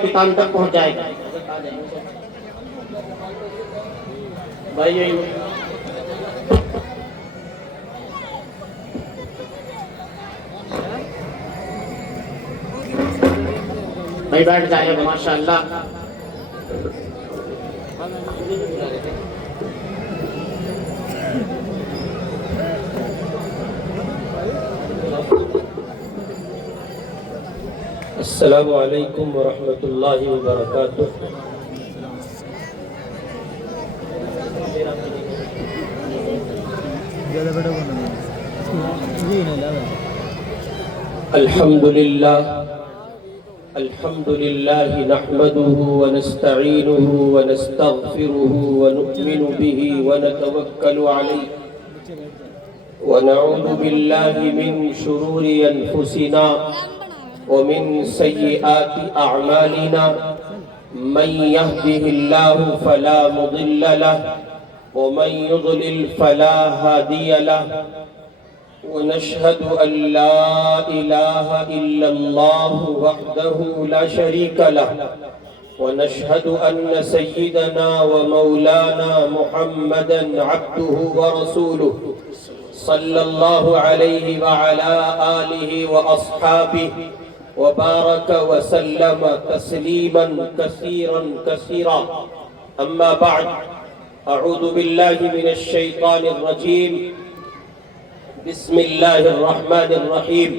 اختتام تک پہنچ جائے گا. بھائی بیٹھ جائے گا ماشاء اللہ. السلام علیکم ورحمۃ اللہ وبرکاتہ. الحمد للہ نحمده ونستعینه ونستغفره ونؤمن به ونتوکل علیہ ونعوذ باللہ من شرور انفسنا ومن سیئات اعمالنا من يهده الله فلا مضل له ومن يضلل فلا هادي له ونشهد أن لا إله إلا الله وحده لا شريك له ونشهد أن سيدنا ومولانا محمدا عبده ورسوله صلى الله عليه وعلى آله وأصحابه وبارك وسلم تسليما كثيرا كثيرا. أما بعد، أعوذ بالله من الشيطان الرجيم. بسم الله الرحمن الرحيم.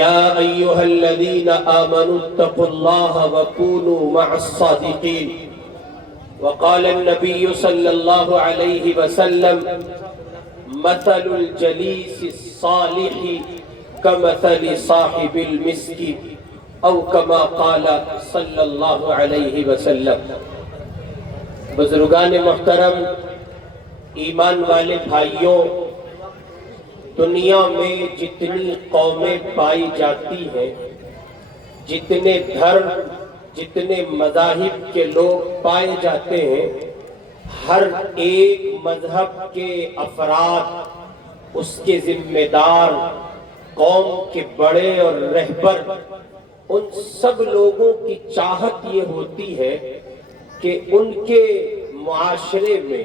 يا أيها الذين آمنوا اتقوا الله وكونوا مع الصادقين. وقال النبي صلى الله عليه وسلم: مثل الجليس الصالح كمثل صاحب المسك، أو كما قال صلى الله عليه وسلم. بزرگان محترم، ایمان والے بھائیوں، دنیا میں جتنی قومیں پائی جاتی ہیں، جتنے دھرم، جتنے مذاہب کے لوگ پائے جاتے ہیں، ہر ایک مذہب کے افراد، اس کے ذمہ دار، قوم کے بڑے اور رہبر، ان سب لوگوں کی چاہت یہ ہوتی ہے کہ ان کے معاشرے میں،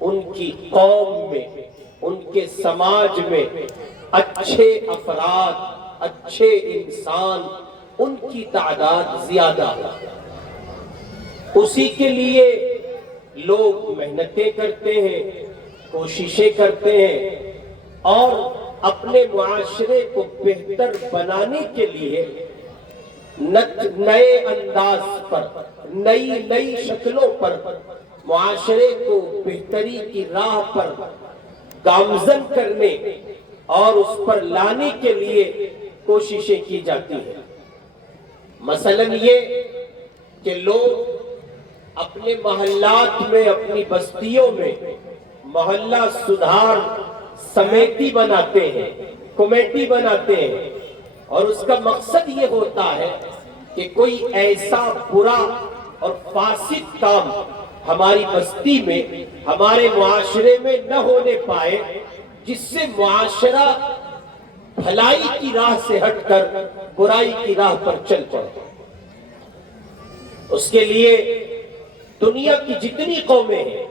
ان کی قوم میں، ان کے سماج میں اچھے افراد، اچھے انسان، ان کی تعداد زیادہ ہو. اسی کے لیے لوگ محنتیں کرتے ہیں، کوششیں کرتے ہیں، اور اپنے معاشرے کو بہتر بنانے کے لیے نئے انداز پر، نئی شکلوں پر معاشرے کو بہتری کی راہ پر گامزن کرنے اور اس پر لانے کے لیے کوششیں کی جاتی ہیں. مثلاً یہ کہ لوگ اپنے محلات میں، اپنی بستیوں میں محلہ سدھار سمیتی بناتے ہیں، کمیٹی بناتے ہیں، اور اس کا مقصد یہ ہوتا ہے کہ کوئی ایسا برا اور فاسد کام ہماری بستی میں، ہمارے معاشرے میں نہ ہونے پائے جس سے معاشرہ بھلائی کی راہ سے ہٹ کر برائی کی راہ پر چل پڑے. اس کے لیے دنیا کی جتنی قومیں ہیں،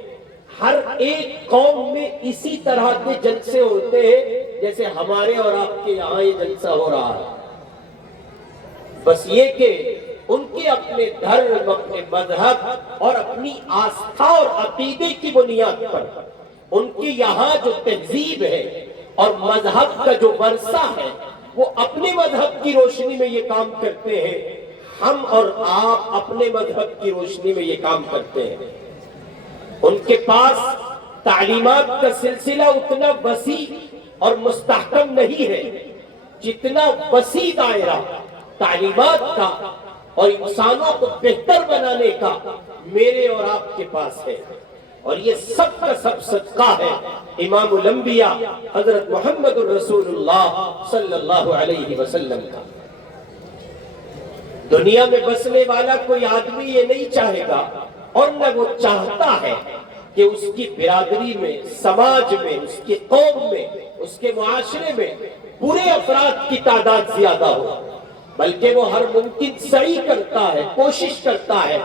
ہر ایک قوم میں اسی طرح کے جلسے ہوتے ہیں جیسے ہمارے اور آپ کے یہاں یہ جلسہ ہو رہا ہے. بس یہ کہ ان کے اپنے دھرم، اپنے مذہب اور اپنی آستھا اور عقیدے کی بنیاد پر ان کے یہاں جو تہذیب ہے اور مذہب کا جو ورثہ ہے، وہ اپنے مذہب کی روشنی میں یہ کام کرتے ہیں. ہم اور آپ اپنے مذہب کی روشنی میں یہ کام کرتے ہیں. ان کے پاس تعلیمات کا سلسلہ اتنا وسیع اور مستحکم نہیں ہے جتنا وسیع دائرہ تعلیمات کا اور انسانوں کو بہتر بنانے کا میرے اور آپ کے پاس ہے. اور یہ سب کا سب صدقہ ہے امام الانبیاء حضرت محمد الرسول اللہ صلی اللہ علیہ وسلم کا. دنیا میں بسنے والا کوئی آدمی یہ نہیں چاہے گا، اور نہ وہ چاہتا ہے کہ اس کی برادری میں، سماج میں، اس کی قوم میں، اس کے معاشرے میں برے افراد کی تعداد زیادہ ہو. بلکہ وہ ہر ممکن سعی کرتا ہے، کوشش کرتا ہے،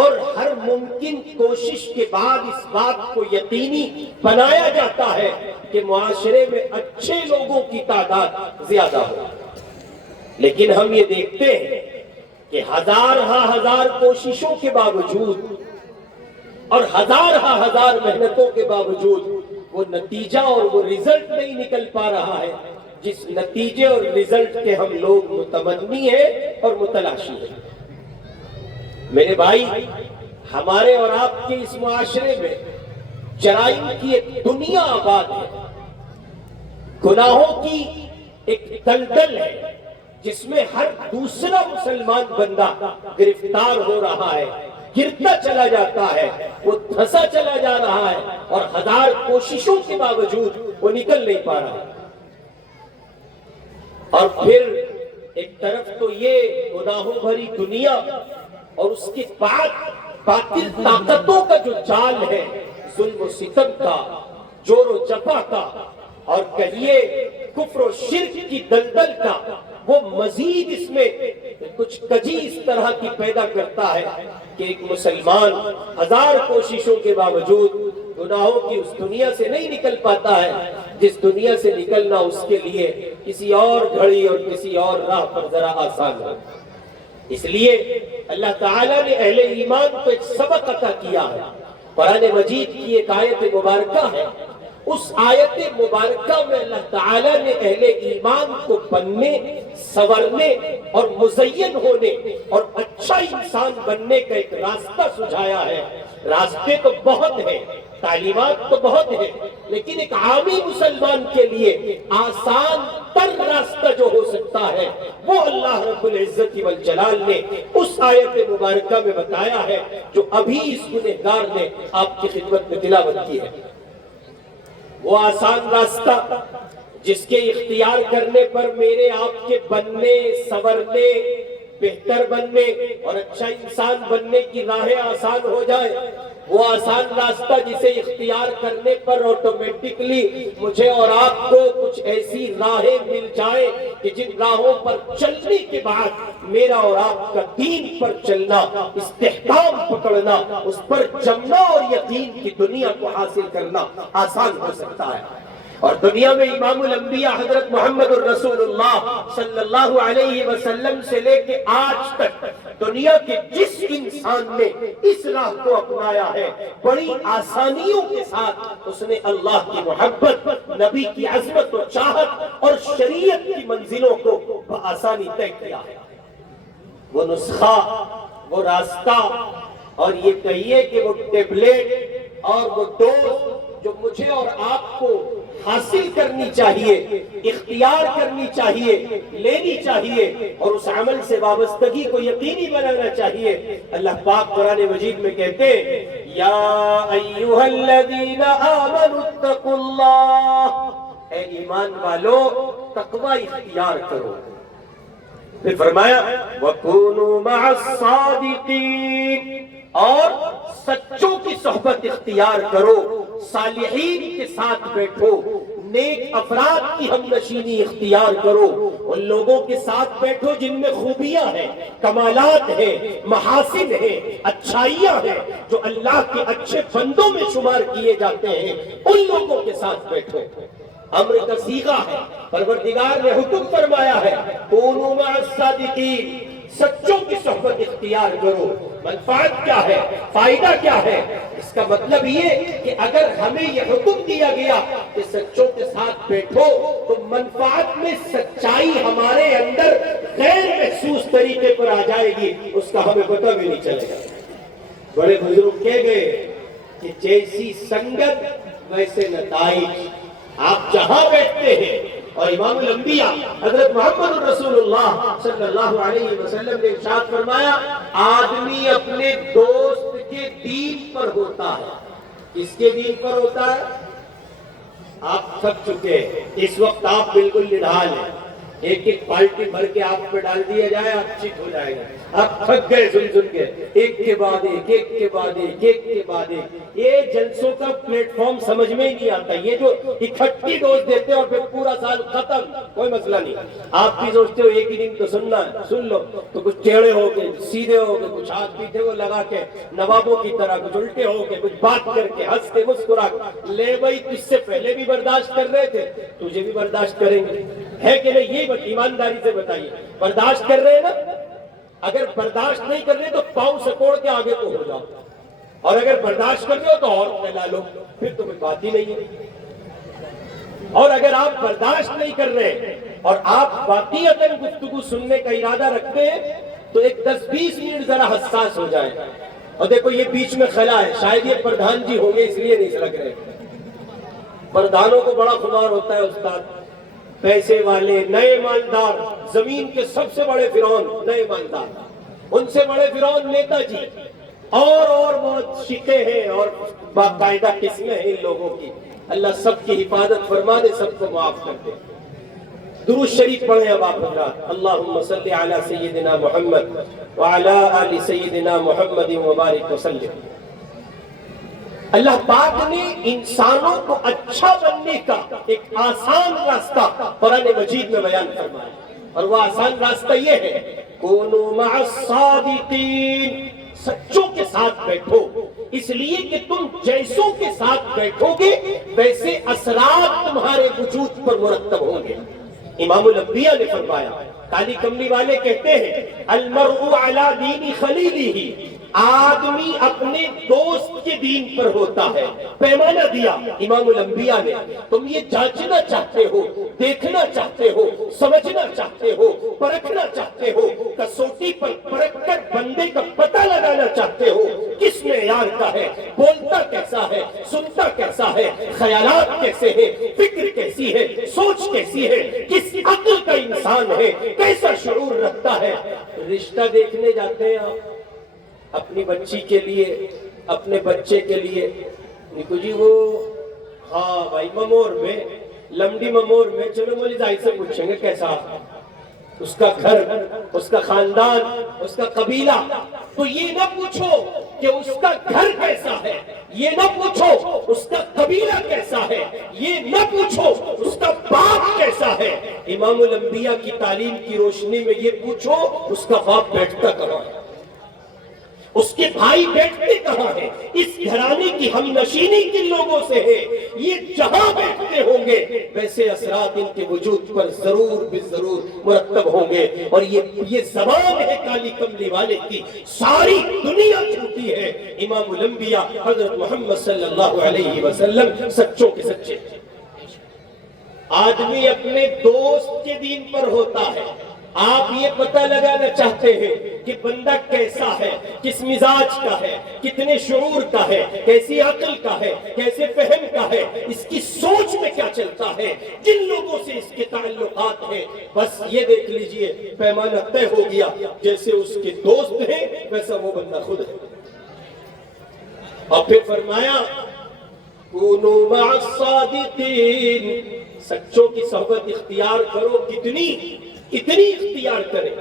اور ہر ممکن کوشش کے بعد اس بات کو یقینی بنایا جاتا ہے کہ معاشرے میں اچھے لوگوں کی تعداد زیادہ ہو۔ لیکن ہم یہ دیکھتے ہیں کہ ہزار کوششوں کے باوجود اور ہزار محنتوں کے باوجود وہ نتیجہ اور وہ رزلٹ نہیں نکل پا رہا ہے جس نتیجے اور رزلٹ کے ہم لوگ متمنی ہیں اور متلاشی ہیں۔ میرے بھائی، ہمارے اور آپ کے اس معاشرے میں جرائم کی ایک دنیا آباد ہے، گناہوں کی ایک دلدل ہے جس میں ہر دوسرا مسلمان بندہ گرفتار ہو رہا ہے، گرتا چلا جاتا ہے، وہ دھسا چلا جا رہا ہے، اور ہزار کوششوں کے باوجود وہ نکل نہیں پا رہا ہے۔ اور پھر ایک طرف تو یہ گناہوں بھری دنیا اور اس کے بعد باطل طاقتوں کا جو جال ہے، ظلم و ستم کا، جور و جفا کا، اور کہیے کفر و شرک کی دلدل کا، وہ مزید اس میں کچھ کجی اس طرح کی پیدا کرتا ہے کہ ایک مسلمان ہزار کوششوں کے باوجود گناہوں کی اس دنیا سے نہیں نکل پاتا ہے جس دنیا سے نکلنا اس کے لیے کسی اور گھڑی اور کسی اور راہ پر ذرا آسان ہے۔ اس لیے اللہ تعالیٰ نے اہل ایمان کو ایک سبق عطا کیا ہے۔ قرآن مجید کی ایک آیت مبارکہ ہے، اس آیت مبارکہ میں اللہ تعالیٰ نے اہل ایمان کو بننے، سنورنے اور مزین ہونے اور اچھا انسان بننے کا ایک راستہ سجھایا ہے۔ راستے تو بہت ہیں، تعلیمات تو بہت ہیں، لیکن ایک عامی مسلمان کے لیے آسان تر راستہ جو ہو سکتا ہے وہ اللہ رب العزت والجلال نے اس آیت مبارکہ میں بتایا ہے جو ابھی اس گنہگار نے آپ کی خدمت میں تلاوت کی ہے۔ وہ آسان راستہ جس کے اختیار کرنے پر میرے آپ کے بننے، سنورنے، بہتر بننے اور اچھا انسان بننے کی راہیں آسان ہو جائے، وہ آسان راستہ جسے اختیار کرنے پر آٹومیٹکلی مجھے اور آپ کو کچھ ایسی راہیں مل جائیں کہ جن راہوں پر چلنے کے بعد میرا اور آپ کا دین پر چلنا، استحکام پکڑنا، اس پر جمنا اور یقین کی دنیا کو حاصل کرنا آسان ہو سکتا ہے۔ اور دنیا میں امام الانبیاء حضرت محمد الرسول اللہ صلی اللہ علیہ وسلم سے لے کے آج تک دنیا کے جس انسان نے اس راہ کو اپنایا ہے، بڑی آسانیوں کے ساتھ اس نے اللہ کی محبت، نبی کی عظمت و چاہت اور شریعت کی منزلوں کو بآسانی طے کیا ہے۔ وہ نسخہ، وہ راستہ، اور یہ کہیے کہ وہ ٹیبلٹ اور وہ ڈوز جو مجھے اور آپ کو حاصل کرنی چاہیے، اختیار کرنی چاہیے، لینی چاہیے، اور اس عمل سے وابستگی کو یقینی بنانا چاہیے، اللہ پاک قرآن مجید میں کہتے ہیں یا ایھا الذین آمنوا اتقوا اللہ، اے ایمان والو تقوی اختیار کرو۔ پھر فرمایا وَكُونُوا مَعَ الصَّادِقِينَ، اور سچوں کی صحبت اختیار کرو، صالحین کے ساتھ بیٹھو، نیک افراد کی ہم نشینی اختیار کرو، ان لوگوں کے ساتھ بیٹھو جن میں خوبیاں ہیں، کمالات ہیں، محاسن ہیں، اچھائیاں ہیں، جو اللہ کے اچھے بندوں میں شمار کیے جاتے ہیں، ان لوگوں کے ساتھ بیٹھو۔ امر کا صیغہ ہے، پروردگار نے حکم فرمایا ہے کونوا مع الصادقین، سچوں کی صحبت اختیار کرو۔ منفعت کیا ہے، فائدہ کیا ہے؟ اس کا مطلب یہ کہ اگر ہمیں یہ حکم دیا گیا کہ سچوں کے ساتھ بیٹھو تو منفعت میں سچائی ہمارے اندر غیر محسوس طریقے پر آ جائے گی، اس کا ہمیں پتہ بھی نہیں چلے گا۔ بڑے بزرگ کہہ گئے کہ جیسی سنگت ویسے نتائج، آپ جہاں بیٹھتے ہیں۔ اور امام الانبیاء حضرت محمد رسول اللہ صلی اللہ علیہ وسلم نے ارشاد فرمایا آدمی اپنے دوست کے دین پر ہوتا ہے۔ کس کے دین پر ہوتا ہے؟ آپ تھک چکے ہیں، اس وقت آپ بالکل نڈھال ہیں، ایک ایک بالٹی بھر کے آپ پہ ڈال دیا جائے آپ چٹ ہو جائے گا۔ آپ تھک گئے سن کے، ایک کے بعد ایک، ایک کے بعد ایک، ایک کے بعد ایک۔ یہ جلسوں کا پلیٹ فارم سمجھ میں ہی نہیں آتا، یہ جو اکٹھی ڈوز دیتے اور پھر پورا سال ختم، کوئی مسئلہ نہیں۔ آپ بھی سوچتے ہو ایک ہی دن تو سننا ہے، سن لو، تو کچھ ٹیڑھے ہو گئے، سیدھے ہو گئے، کچھ ہاتھ پیٹھے کو لگا کے نوابوں کی طرح، کچھ الٹے ہو گئے، کچھ بات کر کے ہنس کے مسکرا کے، لے بھائی تجھ سے پہلے بھی برداشت کر رہے تھے، تجھے بھی برداشت کریں گے، ہے کہ نہیں؟ یہ ایمانداری سے بتائیے، برداشت کر رہے ہیں نا؟ اگر برداشت نہیں کر رہے تو پاؤں سکوڑ کے آگے تو ہو جاؤ، اور اگر برداشت کر رہے ہو تو اور پھیلا لو، پھر تو کوئی بات ہی نہیں ہے۔ اور اگر آپ برداشت نہیں کر رہے اور آپ واقعتاً گفتگو سننے کا ارادہ رکھتے ہیں تو ایک 10-20 منٹ ذرا حساس ہو جائے۔ اور دیکھو یہ بیچ میں خلا ہے، شاید یہ پردھان جی ہوں گے اس لیے نہیں لگ رہے۔ پردھانوں کو بڑا خمار ہوتا ہے استاد، پیسے والے، نئے مالدار، زمین کے سب سے بڑے فرعون نئے مالدار، ان سے بڑے فرعون نیتا جی، اور بہت شکے ہیں اور باقاعدہ قسمیں ہیں ان لوگوں کی۔ اللہ سب کی حفاظت فرما دے، سب کو معاف کر دے۔ درود شریف پڑھیں اب آپ حضرات، اللہم صلی علی سیدنا محمد وعلی آل سیدنا محمد وبارک وسلم۔ اللہ پاک نے انسانوں کو اچھا بننے کا ایک آسان راستہ قرآن مجید میں بیان فرمایا، اور وہ آسان راستہ یہ ہے، کونوا مع الصادقین، سچوں کے ساتھ بیٹھو، اس لیے کہ تم جیسوں کے ساتھ بیٹھو گے ویسے اثرات تمہارے وجود پر مرتب ہوں گے۔ امام الانبیاء نے فرمایا، کالی کملی والے کہتے ہیں المرء علی دین خلیلہ، آدمی اپنے دوست کے دین پر ہوتا ہے۔ پیمانہ دیا امام الانبیاء نے، تم یہ جانچنا چاہتے ہو، دیکھنا چاہتے ہو، سمجھنا چاہتے ہو، پرکھنا چاہتے ہو، کسوٹی پر پرکھ کر بندے کا پتہ لگانا چاہتے ہو کس معیار کا ہے، بولتا کیسا ہے، سنتا کیسا ہے، خیالات کیسے ہیں، فکر کیسی ہے، سوچ کیسی ہے، کس عقل کا انسان ہے، کیسا شعور رکھتا ہے، رشتہ دیکھنے جاتے ہیں آپ اپنی بچی کے لیے، اپنے بچے کے لیے، نکو جی وہ ہاں بھائی ممور میں، لمڈی ممور میں، چلو مولی زاہد سے پوچھیں گے کیسا، اس کا گھر، اس کا خاندان، اس کا قبیلہ، تو یہ نہ پوچھو کہ اس کا گھر کیسا ہے، یہ نہ پوچھو اس کا قبیلہ کیسا ہے، یہ نہ پوچھو اس کا باپ کیسا ہے، امام الانبیاء کی تعلیم کی روشنی میں یہ پوچھو اس کا باپ بیٹھتا کہاں ہے، اس کے بھائی بیٹھتے کہاں ہیں، اس گھرانے کی ہم نشینی کن لوگوں سے ہے، یہ جہاں بیٹھتے ہوں گے ویسے اثرات ان کے وجود پر ضرور بضرور مرتب ہوں گے۔ اور یہ زبان ہے کالی کملی والے کی، ساری دنیا جھوٹی ہے، امام الانبیاء حضرت محمد صلی اللہ علیہ وسلم سچوں کے سچے۔ آدمی اپنے دوست کے دین پر ہوتا ہے، آپ یہ پتہ لگانا چاہتے ہیں کہ بندہ کیسا ہے، کس مزاج کا ہے، کتنے شعور کا ہے، کیسی عقل کا ہے، کیسے فہم کا ہے، اس کی سوچ میں کیا چلتا ہے، جن لوگوں سے اس کے تعلقات ہیں، بس یہ دیکھ لیجئے پیمانہ طے ہو گیا، جیسے اس کے دوست ہیں ویسا وہ بندہ خود ہے۔ اور پھر فرمایا کونوا مع الصادقین، سچوں کی صحبت اختیار کرو، کتنی اختیار کریں۔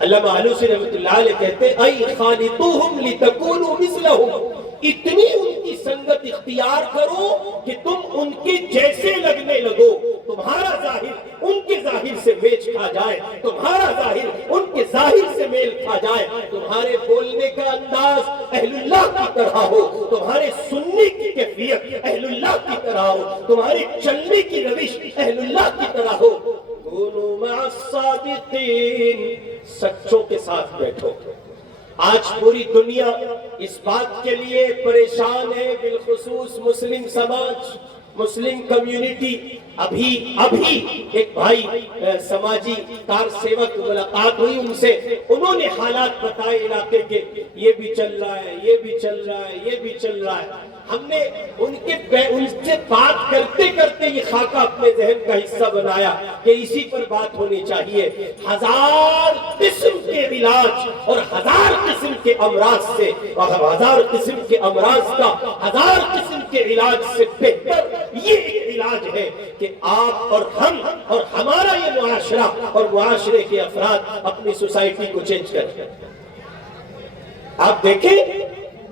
علامہ آلوسی رحمۃ اللہ علیہ کہتے ہیں اَيْ خَالِطُوهُمْ لِتَكُونُوا مِثْلَهُمْ، اتنی ان کی سنگت اختیار کرو کہ تم ان کے جیسے لگنے لگو، تمہارا ظاہر ان کے ظاہر سے میچ کھا جائے، تمہارا ظاہر ان کے ظاہر سے میل کھا جائے، تمہارے بولنے کا انداز اہل اللہ کی طرح ہو، تمہارے سننے کی کیفیت اہل اللہ کی طرح ہو، تمہارے چلنے کی روش اہل اللہ کی طرح ہو۔ کونوا مع الصادقین، سچوں کے ساتھ بیٹھو۔ آج پوری دنیا اس بات کے لیے پریشان ہے، بالخصوص مسلم سماج، مسلم کمیونٹی۔ ابھی ایک بھائی سماجی کار سیوک ملاقات ہوئی ان سے، انہوں نے حالات بتائے علاقے کے، یہ بھی چل رہا ہے، یہ بھی چل رہا ہے، یہ بھی چل رہا ہے۔ ہم نے ان سے بات کرتے کرتے یہ خاکہ اپنے ذہن کا حصہ بنایا کہ اسی پر بات ہونی چاہیے۔ ہزار قسم کے علاج اور ہزار قسم کے امراض سے، اور ہزار قسم کے امراض کا ہزار قسم کے علاج سے بہتر یہ ایک علاج ہے کہ آپ اور ہم اور ہمارا یہ معاشرہ اور معاشرے کے افراد اپنی سوسائٹی کو چینج کریں۔ آپ دیکھیں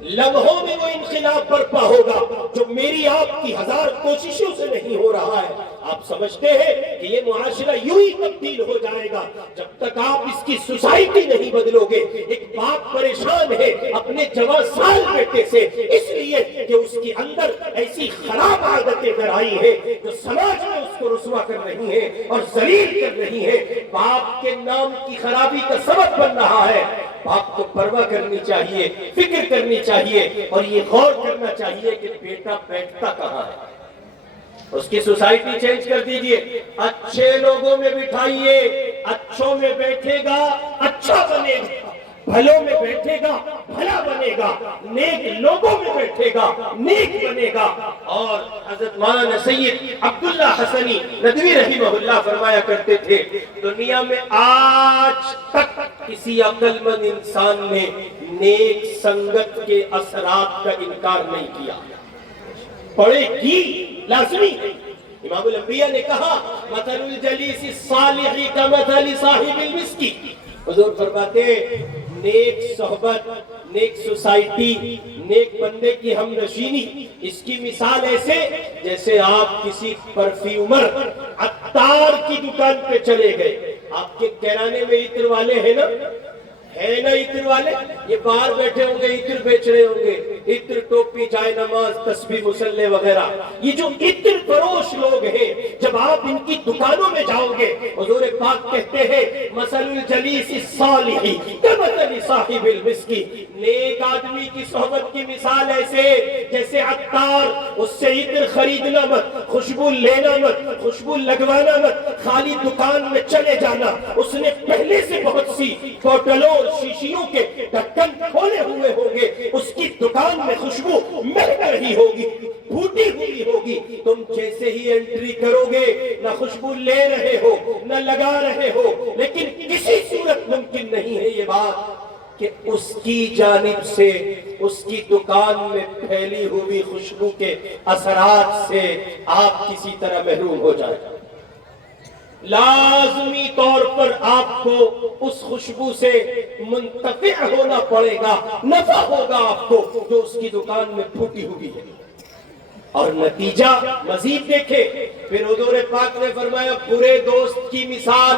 لمحوں میں وہ انقلاب برپا ہوگا جو میری آپ کی ہزار کوششوں سے نہیں ہو رہا ہے۔ آپ سمجھتے ہیں کہ یہ معاشرہ یوں ہی تبدیل ہو جائے گا جب تک آپ اس کی سوسائٹی نہیں بدلو گے۔ ایک باپ پریشان ہے اپنے جوان سال بیٹے سے، اس لیے کہ اس کے اندر ایسی خراب عادتیں در آئی ہیں جو سماج میں اس کو رسوا کر رہی ہیں اور ذلیل کر رہی ہیں۔ باپ کے نام کی خرابی کا سبب بن رہا ہے۔ باپ کو پرواہ کرنی چاہیے، فکر کرنی چاہیے اور یہ غور کرنا چاہیے کہ بیٹا بیٹھتا کہاں ہے۔ اس کی سوسائٹی چینج کر دیجئے، اچھے لوگوں میں بٹھائیے، اچھوں میں بیٹھے گا اچھا بنے گا، بھلوں میں بیٹھے گا بھلا بنے گا، نیک لوگوں میں بیٹھے گا نیک بنے گا۔ اور حضرت مولانا سید عبداللہ حسنی ندوی رحمہ اللہ فرمایا کرتے تھے، دنیا میں آج تک کسی عقل مند انسان نے نیک سنگت کے اثرات کا انکار نہیں کیا، پڑے گی لازمی ہے۔ امام الانبیاء نے کہا مثل الجلیس الصالح کمثل صاحب المسک، حضور فرماتے ہیں نیک صحبت، نیک سوسائٹی، نیک بندے کی ہم نشینی، اس کی مثال ایسے جیسے آپ کسی پرفیومر عطار کی دکان پہ چلے گئے۔ آپ کے کرانے میں عطر والے ہیں نا، ہے نا عطر والے، یہ باہر بیٹھے ہوں گے عطر بیچ رہے ہوں گے، عطر ٹوپی جائے نماز تسبیح مصلی وغیرہ، یہ جو عطر فروش لوگ ہیں جب آپ ان کی دکانوں میں جاؤ گے حضور پاک کہتے ہیں مثل الجلیس الصالح کمثل صاحب المسک، نیک آدمی کی صحبت کی مثال ایسے جیسے عطار، اس سے عطر خریدنا مت، خوشبو لینا مت، خوشبو لگوانا مت، خالی دکان میں چلے جانا، اس نے پہلے سے بہت سی بوتلوں اور شیشیوں کے ڈھکن کھولے ہوئے ہوں گے، اس کی دکان میں خوشبو مہک رہی ہوگی، پھوٹی ہوئی ہوگی، تم جیسے ہی انٹری کرو گے نہ خوشبو لے رہے ہو نہ لگا رہے ہو، لیکن کسی صورت ممکن نہیں ہے یہ بات کہ اس کی جانب سے اس کی دکان میں پھیلی ہوئی خوشبو کے اثرات سے آپ کسی طرح محروم ہو جائیں۔ لازمی طور پر آپ کو اس خوشبو سے منتفع ہونا پڑے گا، نفع ہوگا آپ کو جو اس کی دکان میں پھوٹی ہوئی ہے۔ اور نتیجہ مزید دیکھیں، پھر حضور پاک نے فرمایا برے دوست کی مثال،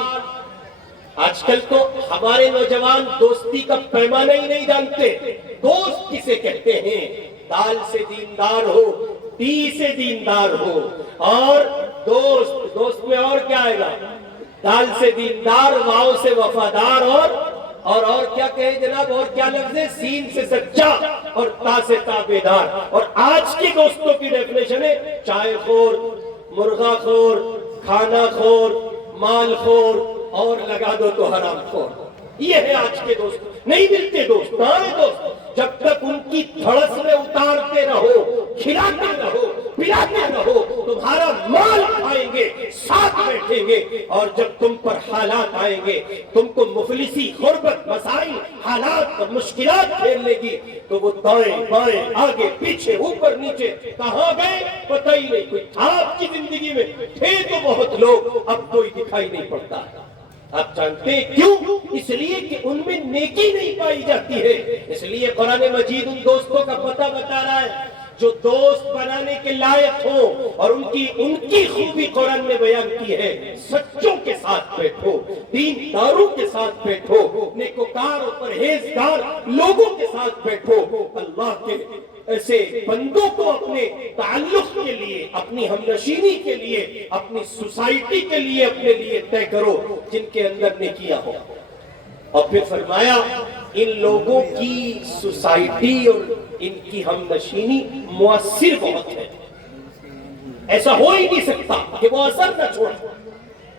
آج کل تو ہمارے نوجوان دوستی کا پیمانہ ہی نہیں جانتے، دوست کسے کہتے ہیں؟ دال سے دیندار ہو، ٹی سے دیندار ہو، اور دوست میں اور کیا آئے گا؟ دال سے دیندار، واو سے وفادار، اور کیا کہیں جناب، اور کیا لفظ ہے؟ سین سے سچا اور تا سے تابعدار۔ اور آج کی دوستوں کی ڈیفینیشن ہے چائے خور، مرغا خور، کھانا خور، مال خور، اور لگا دو تو حرام خور۔ یہ ہے آج کے دوست، نہیں ملتے دوست، کہاں ہے دوست؟ جب تک ان کی دھڑس میں اتارتے رہو، کھلاتے رہو، پلاتے رہو، تمہارا مال کھائیں گے، ساتھ بیٹھیں گے، اور جب تم پر حالات آئیں گے، تم کو مفلسی، غربت، مسائل، حالات اور مشکلات گھیر لے گی، تو وہ دائیں بائیں آگے پیچھے اوپر نیچے کہاں گئے پتہ ہی نہیں۔ کوئی آپ کی زندگی میں تھے تو بہت لوگ، اب کوئی دکھائی نہیں پڑتا۔ آپ جانتے ہیں کیوں؟ اس لیے کہ ان میں نیکی نہیں پائی جاتی ہے۔ اس لیے قرآن مجید ان دوستوں کا پتہ بتا رہا ہے جو دوست بنانے کے لائق ہوں، اور ان کی خوبی قرآن نے بیان کی ہے۔ سچوں کے ساتھ بیٹھو، دینداروں کے ساتھ بیٹھو، نیکوکار اور پرہیزگار لوگوں کے ساتھ بیٹھو، اللہ کے ایسے بندوں کو اپنے تعلق کے لیے، اپنی ہمنشینی کے لیے، اپنی سوسائٹی کے لیے اپنے لیے طے کرو جن کے اندر نیکیاں ہو۔ اور پھر فرمایا ان لوگوں کی سوسائٹی اور ان کی ہمنشینی مؤثر بہت ہے، ایسا ہو ہی نہیں سکتا کہ وہ اثر نہ چھوڑے،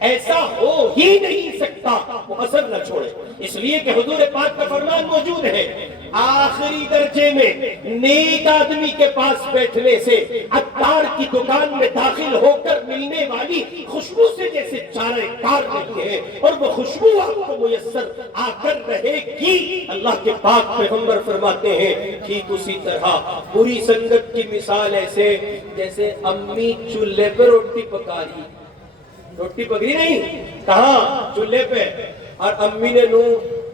ایسا ہو ہی نہیں سکتا وہ اثر نہ چھوڑے۔ اس لیے کہ حضور پاک کا فرمان موجود ہے آخری درجے میں نیک آدمی کے پاس بیٹھنے سے عطار کی دکان میں داخل ہو کر ملنے والی خوشبو سے جیسے چارہ کار نہیں ہے، اور وہ خوشبو آپ کو میسر آ کر رہے گی۔ اللہ کے پاک پیغمبر فرماتے ہیں ٹھیک اسی طرح بری سنگت کی مثال ایسے جیسے امی چولہے پہ روٹی پکا رہی، روٹی پکڑی نہیں، کہاں؟ چولہے پہ، اور امی نے نو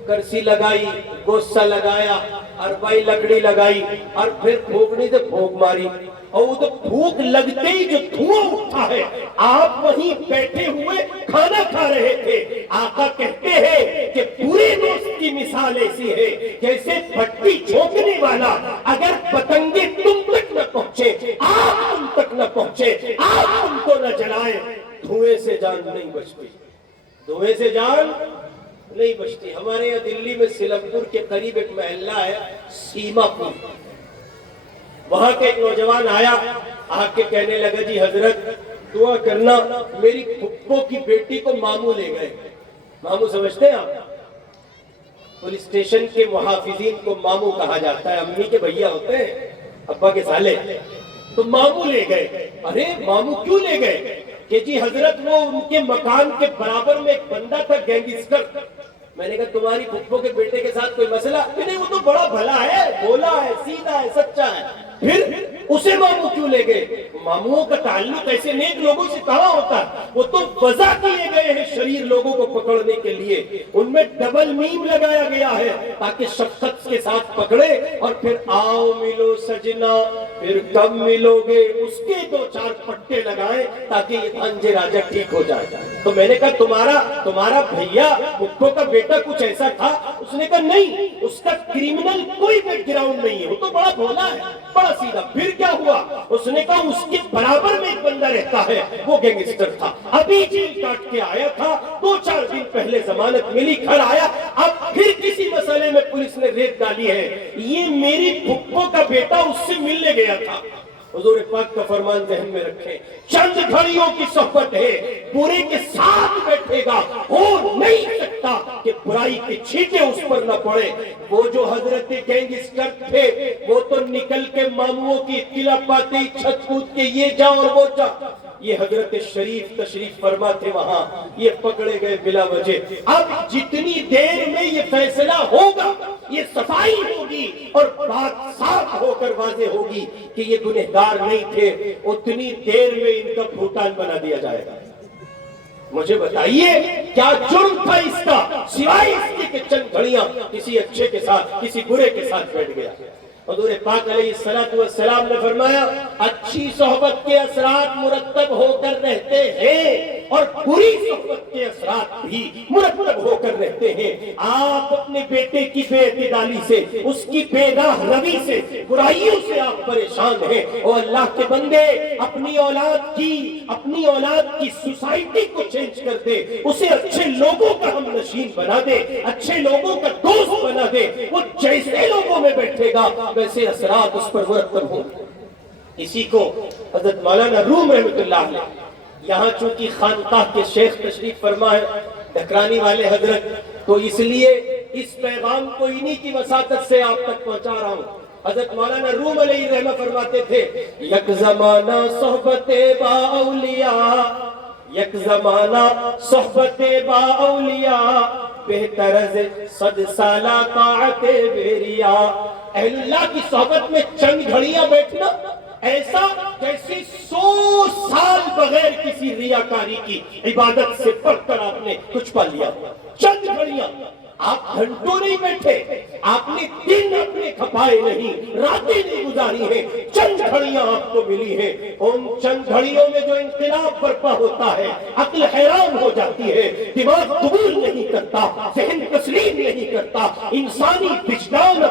کرسی لگائی، گوشہ لگایا، اربائی لکڑی لگائی، اور پھر پھونکنے سے پھونک ماری، اور وہ تو پھونک لگتے ہی جو دھواں اٹھا ہے، آپ وہیں بیٹھے ہوئے کھانا کھا رہے تھے۔ آقا کہتے ہیں کہ برے دوست کی مثال ایسی ہے جیسے بھٹی جھونکنے والا اگر پتنگے تم تک نہ پہنچے، آگ تم تک نہ پہنچے، آگ تم کو نہ جلائے، دھوئے سے جان نہیں بچتی، دھوئے سے جان نہیں بچتی۔ ہمارے یہاں دلی میں سیلم پور کے قریب ایک محلہ ہے سیما پور، وہاں کے ایک نوجوان آیا، آ کے کہنے لگا جی حضرت دعا کرنا، میری پھپھو کی بیٹی کو ماموں لے گئے۔ ماموں سمجھتے ہیں آپ؟ پولیس اسٹیشن کے محافظین کو ماموں کہا جاتا ہے، امی کے بھیا ہوتے ہیں، ابا کے سالے، تو ماموں لے گئے۔ ارے ماموں کیوں لے گئے؟ کہ جی حضرت وہ ان کے مکان کے برابر میں ایک بندہ تھا گینگسٹر۔ میں نے کہا تمہاری پھپھو کے بیٹے کے ساتھ کوئی مسئلہ؟ نہیں، وہ تو بڑا بھلا ہے، بھولا ہے، سیدھا ہے، سچا ہے۔ پھر اسے ماموں کیوں لے گئے؟ ماموں کا تعلق ایسے نیک لوگوں سے کہاں ہوتا ہے؟ وہ تو وضع کیے گئے ہیں شریر لوگوں کو پکڑنے کے لیے، ان میں ڈبل میم لگایا گیا ہے تاکہ شفقت کے ساتھ پکڑے، اور پھر آؤ ملو سجنا پھر کب ملو گے، اس کے دو چار پٹے لگائیں تاکہ یہ بھانجے راجہ ٹھیک ہو جائے۔ تو میں نے کہا تمہارا بھیا پھپھو کا بیٹا کچھ ایسا تھا؟ اس نے کہا نہیں، اس کا کریمنل کوئی بیک گراؤنڈ نہیں ہے، وہ تو بڑا بھولا ہے، بڑا سیدھا۔ پھر کیا ہوا؟ اس نے کہا اس کے برابر میں ایک بندہ رہتا ہے، وہ گینگسٹر تھا، ابھی جیل کاٹ کے آیا تھا، 2-4 دن پہلے ضمانت ملی، گھر آیا، اب پھر کسی مسئلے میں پولیس نے ریڈ ڈالی ہے، یہ میری پھپھو کا بیٹا اس سے ملنے گیا تھا۔ حضور پاک کا فرمان ذہن میں رکھیں، چند گھڑیوں کی صحبت ہے، برے کے ساتھ بیٹھے گا، ہو نہیں سکتا کہ برائی کے چھینٹے اس پر نہ پڑے۔ وہ جو حضرت گینگسٹر تھے وہ تو نکل کے ماموں کی اطلاع پاتے ہی چھت کود کے یہ جا اور وہ جا، یہ حضرت شریف تشریف فرما تھے وہاں، یہ پکڑے گئے بلا وجہ۔ اب جتنی دیر میں یہ فیصلہ ہوگا، یہ صفائی ہوگی اور بات صاف ہو کر واضح ہوگی کہ یہ گنہگار نہیں تھے، اتنی دیر میں ان کا بھوٹان بنا دیا جائے گا۔ مجھے بتائیے کیا جرم تھا اس کا، سوائے اس کے کہ چند گھڑیاں کسی اچھے کے ساتھ کسی برے کے ساتھ بیٹھ گیا۔ حضور پاک علیہ السلام نے فرمایا اچھی صحبت کے اثرات مرتب ہو کر رہتے ہیں اور بری صحبت کے اثرات بھی مرتب ہو کر رہتے ہیں۔ آپ اپنے بیٹے کی بے اعتدالی سے، اس کی بے راہ روی سے، برائیوں سے آپ پریشان ہیں، اور اللہ کے بندے اپنی اولاد کی سوسائٹی کو چینج کر دے، اسے اچھے لوگوں کا ہم نشین بنا دے، اچھے لوگوں کا دوست بنا دے، وہ جیسے لوگوں میں بیٹھے گا ویسے اثرات اس پر مرتب ہوں۔ اسی کو حضرت مولانا روم رحمۃ اللہ علیہ یہاں چونکہ خانقاہ کے شیخ تشریف فرما ہے، ڈھکرانی والے حضرت، تو اس لیے اس پیغام کو انہی کی وساطت سے آپ تک پہنچا رہا ہوں۔ حضرت مولانا روم علیہ رحمہ فرماتے تھے یک زمانہ صحبت با اولیاء، یک زمانہ صحبت با اولیاء، بہتر از 100 سالہ طاعت بیریا۔ اہل اللہ کی صحبت میں چند گھڑیاں بیٹھنا ایسا جیسے 100 سال بغیر کسی ریاکاری کی عبادت سے پڑھ کر آپ نے کچھ پا لیا۔ چند گھڑیاں، آپ گھنٹوں نہیں بیٹھے، آپ نے دن اپنے کھپائے نہیں، راتیں نہیں گزاری ہیں، چند گھڑیاں آپ کو ملی ہیں۔ ان چند گھڑیوں میں جو انقلاب برپا ہوتا ہے، عقل حیران ہو جاتی ہے، دماغ قبول نہیں کرتا، ذہن تسلیم نہیں کرتا، انسانی وجدان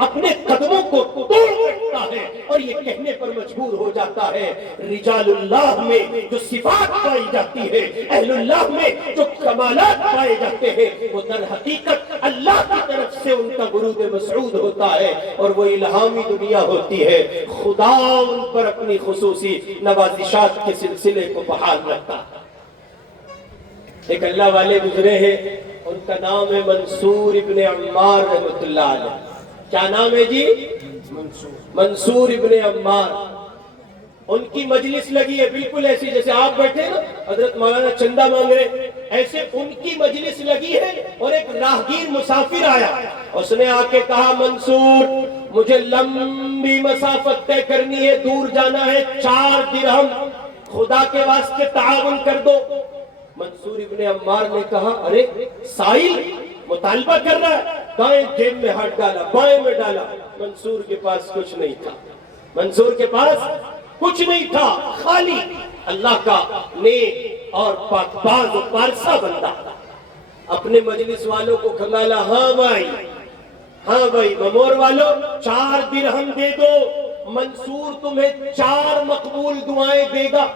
اپنے قدموں کو توڑ بیٹھتا ہے اور یہ کہنے پر مجبور ہو جاتا ہے رجال اللہ میں جو صفات پائی جاتی ہے، اہل اللہ میں جو کمالات پائے جاتے ہیں، وہ در حقیقت اللہ کی طرف سے ان کا ورود مسعود ہوتا ہے اور وہ الہامی دنیا ہوتی ہے۔ خدا ان پر اپنی خصوصی نوازشات کے سلسلے کو بحال رکھتا ہے۔ ایک اللہ والے گزرے ہیں، ان کا نام ہے منصور ابن عمار رحمۃ اللہ علیہ۔ کیا نام ہے جی؟ منصور ابن عمار. ان کی مجلس لگی ہے بالکل ایسی جیسے آپ بیٹھے نا حضرت مولانا چندہ مانگ رہے, ایسے ان کی مجلس لگی ہے. اور ایک راہگیر مسافر آیا, اس نے آ کے کہا منصور مجھے لمبی مسافت طے کرنی ہے, دور جانا ہے, 4 درہم خدا کے واسطے تعاون کر دو. منصور ابن عمار نے کہا ارے سائل مطالبہ کر رہا ہے, دائیں جیب میں ہاتھ ڈالا, بائیں میں ڈالا. منصور کے پاس کچھ نہیں تھا, منصور کے پاس کچھ نہیں تھا, خالی اللہ کا نیک اور پاک باز و پارسا بندہ. اپنے مجلس والوں کو کھنگالا, ہاں بھائی ممور والوں 4 درہم دے دو, منصور تمہیں 4 مقبول دعائیں دے گا.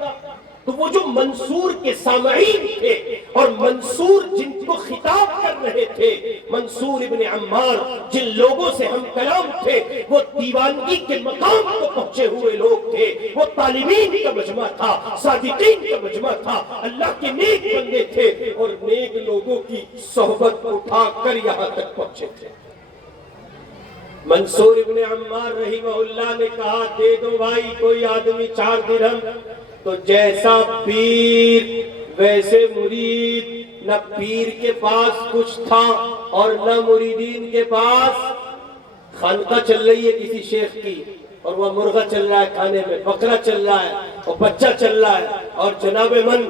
تو وہ جو منصور کے سامعین تھے اور منصور جن کو خطاب کر رہے تھے, منصور ابن عمار جن لوگوں سے ہم کلام تھے, وہ دیوانگی کے مقام کو پہنچے ہوئے لوگ تھے, وہ طالبین کا مجمع تھا, صادقین کا مجمع تھا, اللہ کے نیک بندے تھے اور نیک لوگوں کی صحبت اٹھا کر یہاں تک پہنچے تھے. منصور ابن عمار رحمہ اللہ نے کہا دے دو بھائی کوئی آدمی 4 درہم. تو جیسا پیر ویسے مرید, نہ پیر کے پاس کچھ تھا اور نہ مریدین کے پاس. خانقاہ چل رہی ہے کسی شیخ کی اور وہ مرغہ چل رہا ہے کھانے میں, بکرا چل رہا ہے اور بچہ چل رہا ہے, اور جناب من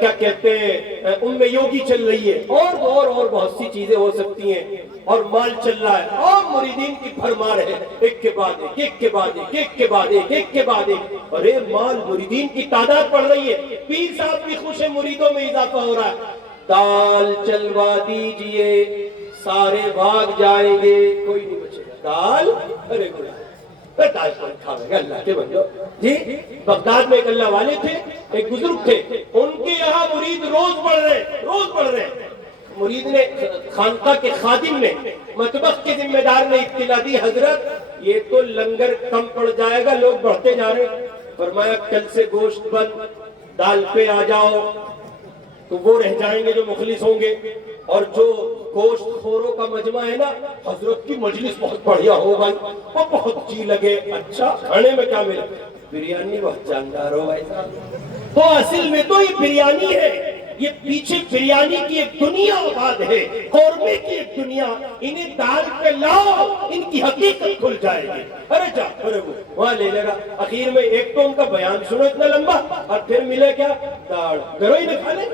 کیا کہتے ہیں ام یوگی چل رہی ہے, اور بہت سی چیزیں ہو سکتی ہیں, اور مال چل رہا ہے, اور مریدین کی بھرمار ہے, ایک کے بعد ایک, ایک کے بعد ایک, ایک کے بعد ایک, ایک کے بعد ایک. ارے مال مریدین کی تعداد بڑھ رہی ہے, پیر صاحب بھی خوش ہے, مریدوں میں اضافہ ہو رہا ہے. دال چلوا دیجئے سارے بھاگ جائیں گے, کوئی نہیں بچے گا. دال ارے دال کھاوے گا اللہ کے بندو جی. بغداد میں ایک اللہ والے تھے, ایک بزرگ تھے, ان کے یہاں مرید روز بڑھ رہے. مرید نے, خانقاہ کے خادم نے, مطبخ کے ذمہ دار نے اطلاع دی حضرت یہ تو لنگر کم پڑ جائے گا, لوگ بڑھتے جا رہے ہیں. فرمایا کل سے گوشت بند, دال پہ آ جاؤ. تو وہ رہ جائیں گے جو مخلص ہوں گے, اور جو گوشت خوروں کا مجمع ہے نا, حضرت کی مجلس بہت بڑھیا ہو بھائی, وہ بہت جی لگے. اچھا کھانے میں کیا ملے؟ بریانی. بہت جاندار ہو بھائی صاحب. تو اصل میں تو یہ بریانی ہے, یہ پیچھے بریانی کی ایک دنیا آباد ہے, قورمے کی ایک دنیا. انہیں دال پہ لاؤ, ان کی حقیقت کھل جائے گی. ارے جا ارے وہ وہاں لے لے گا. اخیر میں ایک تو ان کا بیان سنو اتنا لمبا, اور پھر ملے کیا داڑ, گھروں ہی میں کھا لیں.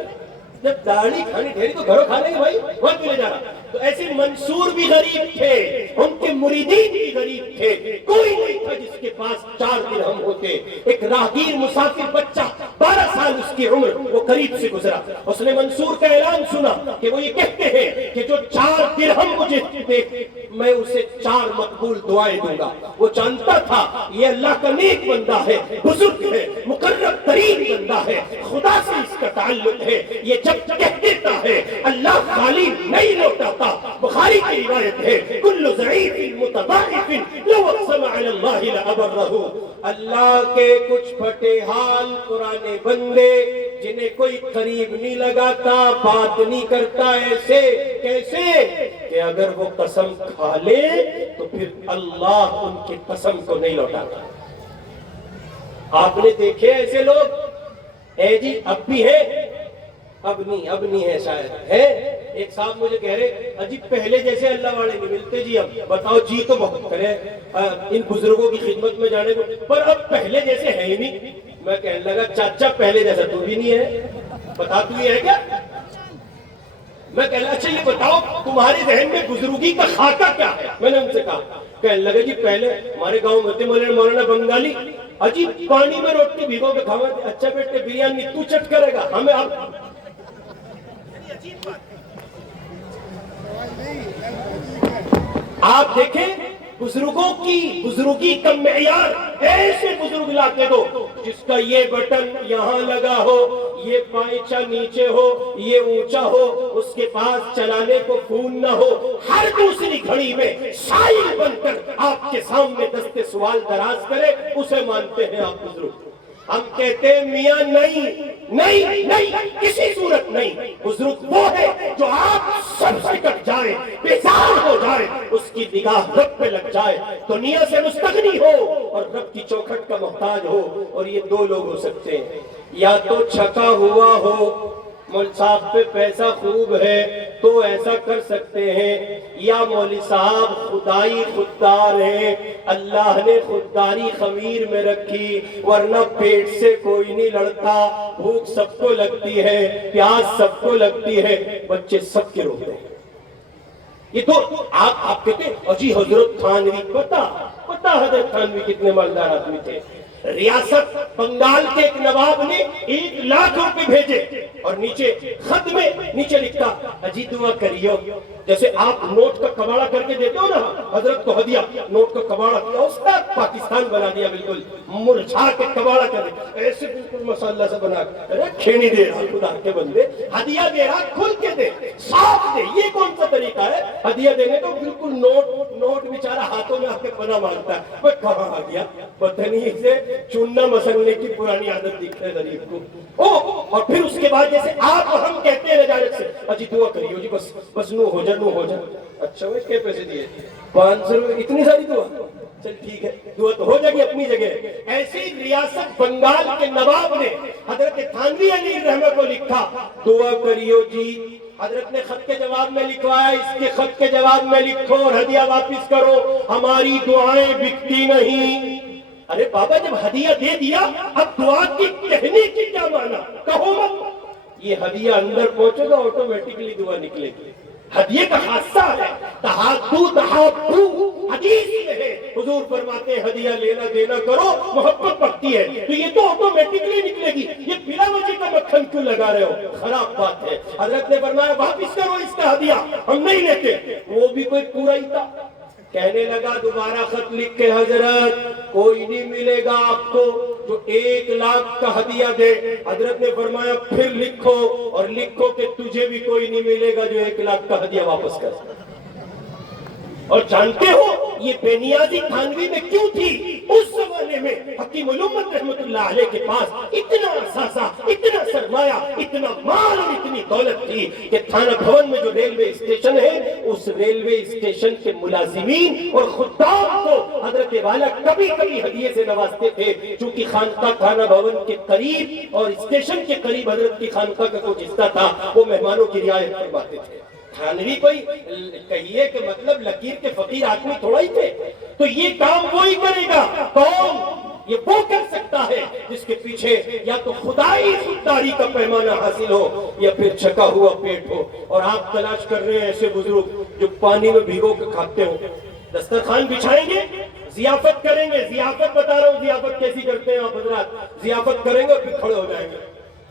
جب داڑھی کھانی ڈھیری تو گھروں کھا لیں گے بھائی, وہاں کیوں لے جا رہا. تو ایسے منصور بھی غریب تھے, ان کے مریدین بھی غریب تھے, کوئی نہیں تھا جس کے پاس 4 درہم ہوتے. ایک راہگیر مسافر بچہ 12 سال اس کی عمر, وہ قریب سے گزرا. اس نے منصور کا اعلان سنا کہ وہ یہ کہتے ہیں کہ جو 4 درہم مجھے دے میں اسے 4 مقبول دعائیں دوں گا. وہ جانتا تھا یہ اللہ کا نیک بندہ ہے, بزرگ ہے, مقرب ترین بندہ ہے, خدا سے اس کا تعلق ہے. یہ جب کہہ دیتا ہے اللہ خالی نہیں لوٹاتا. بخاری کی روایت ہے کل ضعیف متضاعف لو اقسم علی اللہ لابرہ. اللہ کے کچھ پھٹے حال پرانے بندے جنہیں کوئی قریب نہیں لگاتا, بات نہیں کرتا, ایسے کیسے کہ اگر وہ قسم کھا لے تو پھر اللہ ان کی قسم کو نہیں لوٹاتا. آپ نے دیکھے ایسے لوگ, اے جی اب بھی ہے, اب نہیں ہے شاید ہے. ایک صاحب مجھے کہہ رہے اجی پہلے جیسے اللہ والے نہیں ملتے جی, اب بتاؤ جی تو بہت کرے ان بزرگوں کی خدمت میں جانے کو, پر اب پہلے جیسے ہے ہی نہیں. میں کہنے لگا چاچا پہلے جیسا تو بھی نہیں ہے, بتا تو یہ ہے کیا. میں کہنے لگا اچھا یہ بتاؤ تمہارے ذہن میں بزرگی کا خاکہ کیا ہے. میں نے ان سے کہا, کہنے لگا جی پہلے ہمارے گاؤں میں مولانا بنگالی عجیب پانی میں روٹی بھگو کے کھاوا. اچھا بیٹے بریانی تو چٹ کرے گا, ہمیں اب آپ دیکھیں بزرگوں کی بزرگی کا معیار. ایسے بزرگ لاتے دو جس کا یہ بٹن یہاں لگا ہو, یہ پائچہ نیچے ہو, یہ اونچا ہو, اس کے پاس چلانے کو فون نہ ہو, ہر دوسری گھڑی میں سائل بن کر آپ کے سامنے دستے سوال دراز کرے, اسے مانتے ہیں آپ بزرگ. ہم کہتے ہیں میاں نہیں کسی صورت نہیں. بزرگ وہ ہے جو آپ سب سے کٹ جائے, بیزار ہو جائے, اس کی نگاہ رب پہ لگ جائے, دنیا سے مستغنی ہو اور رب کی چوکھٹ کا محتاج ہو. اور یہ دو لوگ ہو سکتے ہیں, یا تو چھکا ہوا ہو, مول صاحب پہ پیسہ خوب ہے تو ایسا کر سکتے ہیں, یا مولوی صاحب خدائی خوددار ہیں, اللہ نے خودداری خمیر میں رکھی, ورنہ پیٹ سے کوئی نہیں لڑتا, بھوک سب کو لگتی ہے, پیاس سب کو لگتی ہے, بچے سب کے روتے ہیں. یہ تو آپ کہتے ہیں اجی حضرت تھانوی, پتا حضرت تھانوی کتنے مالدار آدمی تھے. ریاست بنگال کے ایک نواب نے 1 لاکھ روپے بھیجے اور نیچے خط میں نیچے لکھا اجی دعا کریو. جیسے آپ نوٹ کا کباڑا کر کے دیتے ہو نا, حضرت کو ہدیہ نوٹ کا کباڑا کیا, اس کا پاکستان بنا دیا, بالکل مرجھا کے کباڑا کر دیا, ایسے بالکل مسالہ سے بنا کے. ارے کھیڑی دے رہا خدا کے بندے, ہدیہ دے رہا کھل کے دے, صاف دے. یہ کون سا طریقہ ہے ہدیہ دینے تو بالکل نوٹ بیچارہ ہاتھوں میں آپ کے پناہ مانگتا ہے. وہ کہاں آ گیا بدتنی سے چوننا مسلنے کی پرانی عادت دکھ رہے غریب کو. اور پھر اس کے بعد جیسے آپ اور ہم کہتے ہیں نجارت سے اجی دعا کریو جی, بس نو ہو جا. اچھا وہ کیا پیسے دیے 500 روپے, اتنی ساری دعا, چل ٹھیک ہے دعا تو ہو جائے گی اپنی جگہ. ایسی ریاست بنگال کے نواب نے حضرت تھانوی علی رحمہ کو لکھا دعا کریو جی. حضرت نے خط کے جواب میں لکھوایا اس کے خط کے جواب میں لکھو اور ہدیہ واپس کرو, ہماری دعائیں بکتی نہیں. ارے بابا جب ہدیہ دے دیا اب دعا کی کہنے کی کیا معنی, کہو مت. یہ ہدیہ اندر پہنچے گا آٹومیٹکلی دعا نکلے گی. ہدیے کا حادثہ ہے, تحابو حدیث میں ہے, حضور فرماتے ہیں ہدیہ لینا دینا کرو, محبت بڑھتی ہے. تو یہ تو آٹومیٹکلی نکلے گی, یہ بلا وجہ کا مکھن کیوں لگا رہے ہو, خراب بات ہے. حضرت نے فرمایا واپس کرو اس کا ہدیہ, ہم نہیں لیتے. وہ بھی کوئی پورا ہی تھا. کہنے لگا دوبارہ خط لکھ کے حضرت کوئی نہیں ملے گا آپ کو جو 1 لاکھ کا ہدیہ دے. حضرت نے فرمایا پھر لکھو اور لکھو کہ تجھے بھی کوئی نہیں ملے گا جو 1 لاکھ کا ہدیہ واپس کر. اور جانتے ہو یہ بے نیازی تھانوی میں کیوں تھی؟ اس زمانے میں حکیم الامت رحمت اللہ علیہ کے پاس اتنا اثاثہ, اتنا سرمایہ, اتنا مال اور اتنی دولت تھی کہ تھانہ بھون میں جو ریلوے اسٹیشن ہے اس ریلوے اسٹیشن کے ملازمین اور خدام کو حضرت والا کبھی کبھی ہدیے سے نوازتے تھے. چونکہ خانقاہ تھانہ بھون کے قریب اور اسٹیشن کے قریب حضرت کی خانقاہ کا کچھ حصہ تھا, وہ مہمانوں کی رعایت فرماتے تھے. تھانوی کوئی کہیے کہ مطلب لکیر کے فقیر آدمی تھوڑا ہی تھے, تو یہ کام وہی کرے گا. کون؟ یہ وہ کر سکتا ہے جس کے پیچھے یا تو خدائی خودداری کا پیمانہ حاصل ہو یا پھر چھکا ہوا پیٹ ہو. اور آپ تلاش کر رہے ہیں ایسے بزرگ جو پانی میں بھگو کے کھاتے ہو. دسترخوان بچھائیں گے, ضیافت کریں گے. ضیافت بتا رہا ہوں ضیافت کیسی کرتے ہیں آپ حضرات. ضیافت کریں گے اور پھر کھڑے ہو جائیں گے.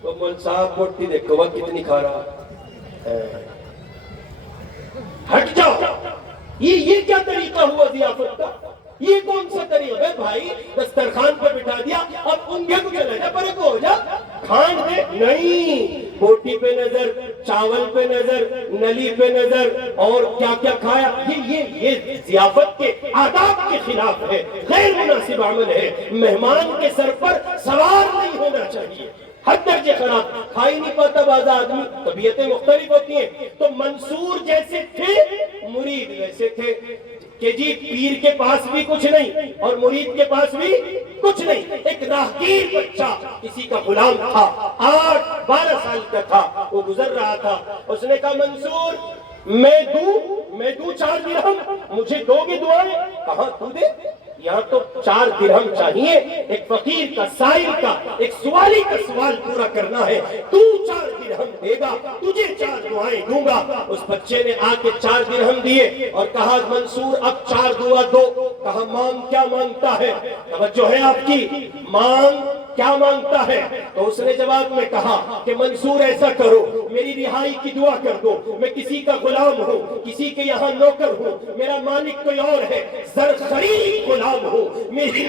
تو مول صاحب بوٹی دیکھو وہ کتنی کھا رہا, ہٹ جاؤ. یہ کیا طریقہ ہوا ضیافت کا؟ یہ کون سا طریقہ ہے بھائی؟ دسترخوان پہ بٹھا دیا, اب انگے کو چلا جا, پرے کو ہو جا, کھان دے. نہیں, بوٹی پہ نظر, چاول پہ نظر, نلی پہ نظر, اور کیا کیا کھایا. یہ ضیافت کے آداب کے خلاف ہے, غیر مناسب عمل ہے. مہمان کے سر پر سوار نہیں ہونا چاہیے. حد درجے خراب, کھا ہی نہیں پاتا بعض آدمی. طبیعتیں مختلف ہوتی ہیں. تو منصور جیسے تھے مرید ویسے تھے کہ جی پیر کے پاس بھی کچھ نہیں اور مرید کے پاس بھی کچھ نہیں. ایک راہگیر بچہ کسی کا غلام تھا, 8-12 سال کا تھا, وہ گزر رہا تھا. اس نے کہا منصور میں دوں 4 درہم, مجھے دو گے دعائیں؟ کہاں تو دے, یہاں تو 4 درہم چاہیے. ایک فقیر کا, سائل کا, ایک سوالی کا سوال پورا کرنا ہے. تو 4 درہم دے گا, تجھے 4 دعائیں دوں گا. اس بچے نے آ کے 4 درہم دیے اور کہا منصور اب 4 دعا دو. کہا مانگ کیا مانگتا ہے؟ توجہ ہے آپ کی, مانگ کیا مانگتا ہے؟ تو اس نے جواب میں کہا کہ منصور ایسا کرو, میری رہائی کی دعا کر دو. میں کسی کا غلام ہوں, کسی کے یہاں نوکر ہوں, میرا مالک کوئی اور ہے, زرخری غلام ہوں, میری